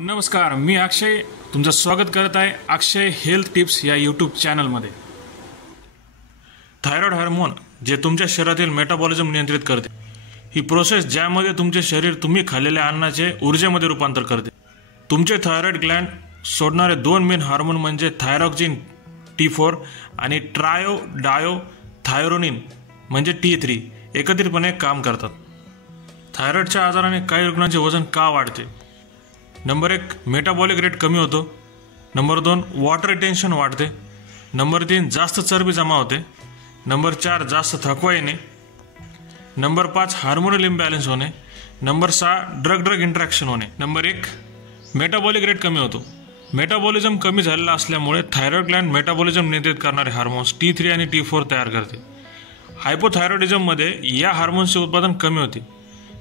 नमस्कार, मी अक्षय तुमचं स्वागत करत आहे अक्षय हेल्थ टिप्स या यूट्यूब चॅनलमध्ये। थायरॉइड हार्मोन जे तुमच्या शरीरातील मेटाबॉलिझम नियंत्रित करते, ही प्रोसेस ज्यामध्ये तुमचे शरीर तुम्ही खाल्लेल्या अन्नाचे ऊर्जेमध्ये रूपांतर करते। तुमचे थायरॉइड ग्लँड सोडणारे दोन मेन हार्मोन म्हणजे थायरॉक्सिन T4 आणि ट्रायोडायोथायरोनिन म्हणजे T3 एकत्रितपणे काम करतात। थायरॉइडच्या आजाराने काही रुग्णांचे वजन का वाढते? नंबर 1, मेटाबॉलिक रेट कमी होतो। नंबर 2, वॉटर रिटेन्शन वाढते। नंबर 3, जास्त चरबी जमा होते। नंबर 4, जास्त थकवा येणे। नंबर 5, हार्मोनल इम्बॅलन्स होणे। नंबर 6, ड्रग इंटरॅक्शन होणे। नंबर 1, मेटाबॉलिक रेट कमी होतो। मेटाबॉलिझम कमी झालेला असल्यामुळे थायरॉइड ग्लँड मेटाबॉलिझम नियंत्रित करणारे हार्मोन्स T3 आणि T4 तयार करते। हायपोथायरॉइडिझममध्ये या हार्मोन्सचे उत्पादन कमी होते,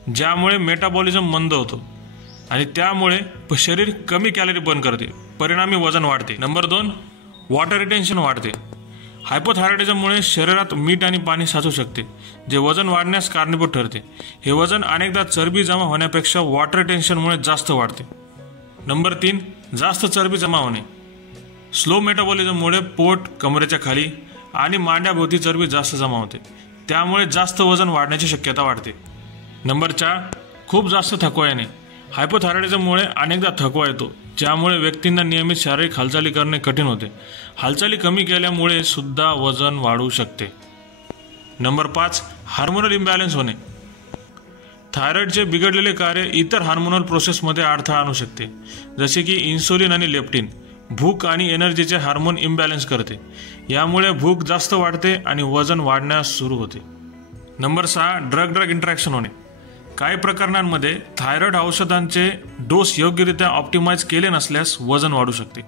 ज्यामुळे मेटाबॉलिझम मंद होतो आणि त्यामुळे शरीर कमी कॅलरी बर्न करते, परिणामी वजन वाढते। नंबर 2, वॉटर रिटेन्शन वाढते। हायपोथायरॉइडिझममुळे शरीरात मीठ आणि पाणी साचू शकते, जे वजन वाढण्यास कारणीभूत ठरते। हे वजन अनेकदा चरबी जमा होण्यापेक्षा वॉटर रिटेन्शनमुळे जास्त वाढते। नंबर 3, जास्त चरबी जमा होणे। स्लो मेटाबॉलिझममुळे पोट, कमरेच्या खाली आणि मांड्याभोवती चरबी जास्त जमा होते, त्यामुळे जास्त वजन वाढण्याची शक्यता वाढते। नंबर 4, खूप जास्त थकवा येणे। हायपोथायरॉइडिझममुळे अनेकदा थकवा येतो, ज्यामुळे व्यक्तींना नियमित शारीरिक हालचाली करणे कठीण होते। हालचाली कमी केल्यामुळे सुद्धा वजन वाढू शकते। नंबर 5, हार्मोनल इम्बॅलन्स होणे। थायरॉइडचे बिघडलेले कार्य इतर हार्मोनल प्रोसेसमध्ये अडथळा आणू शकते, जसे की इन्सुलिन आणि लेप्टिन भूक आणि एनर्जीचे हार्मोन इम्बॅलन्स करते। यामुळे भूक जास्त वाढते आणि वजन वाढण्यास सुरू होते। नंबर 6, ड्रग इंटरॅक्शन होणे। काही प्रकरणांमध्ये थायरॉइड औषधांचे डोस योग्यरित्या ऑप्टिमाइज केले नसल्यास वजन वाढू शकते।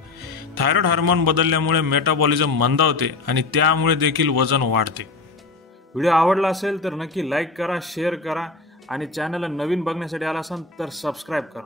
थायरॉइड हार्मोन बदलल्यामुळे मेटाबॉलिझम मंदावते आणि त्यामुळे देखील वजन वाढते। व्हिडिओ आवडला असेल तर नक्की लाईक करा, शेअर करा आणि चॅनलला नवीन बघण्यासाठी आला असाल तर सबस्क्राईब करा।